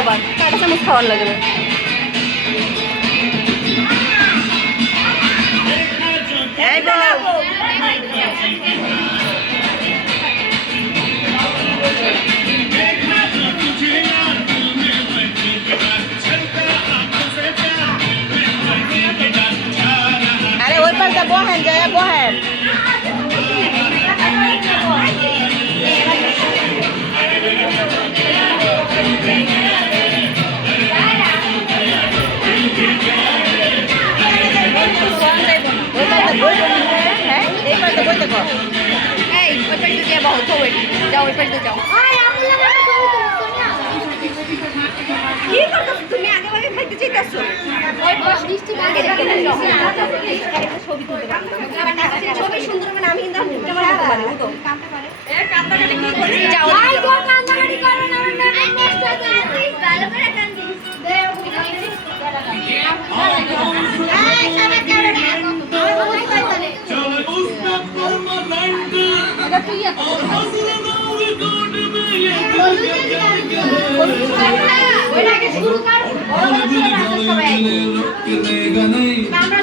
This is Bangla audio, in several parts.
আবার কাঁটা চামচ খাওয়ার লাগবে। এই বউ আরে ওই পাশটা বহেন যায় বহেন। হ্যাঁ এই পাশটা বই দেখো। এই ওই পাশে দিয়ে বহু থোবে যাও ওই পাশে যাও। কি করছো তুমি? আগে আগে খাইতে চাইতেছো? ওই পাশ মিষ্টি ছবি তুলতে পারো। ছবি সুন্দর মানে আমি কিন্তু ক্যামেরা করতে পারি তো কাঁদতে পারে। এ কাঁদাকাটি কি করছিস? যাও ভাই গো কাঁদাকাটি করো না আমার নষ্ট হয়ে যাচ্ছে। ভালো করে কাঁদিস দেও এই সবাই ক্যামেরা দেখো। চলো উসনা ফরমা রাইট এটা তুই ওইটা আগে শুরু কর। সবাই আমরা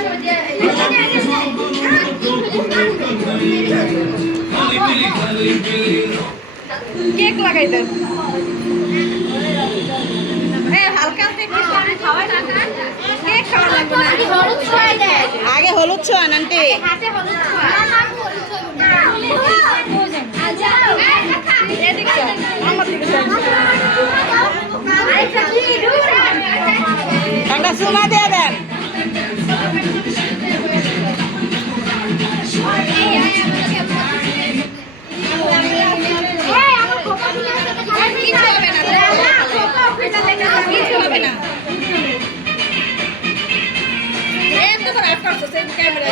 কেক লাগাই দেন। হালকা কেক খাওয়া লাগবে না। আগে হলুদ ছোঁয়ান আন্টি। একটা সোনা দিয়ে দেন। কিছু হবে না ক্যামেরা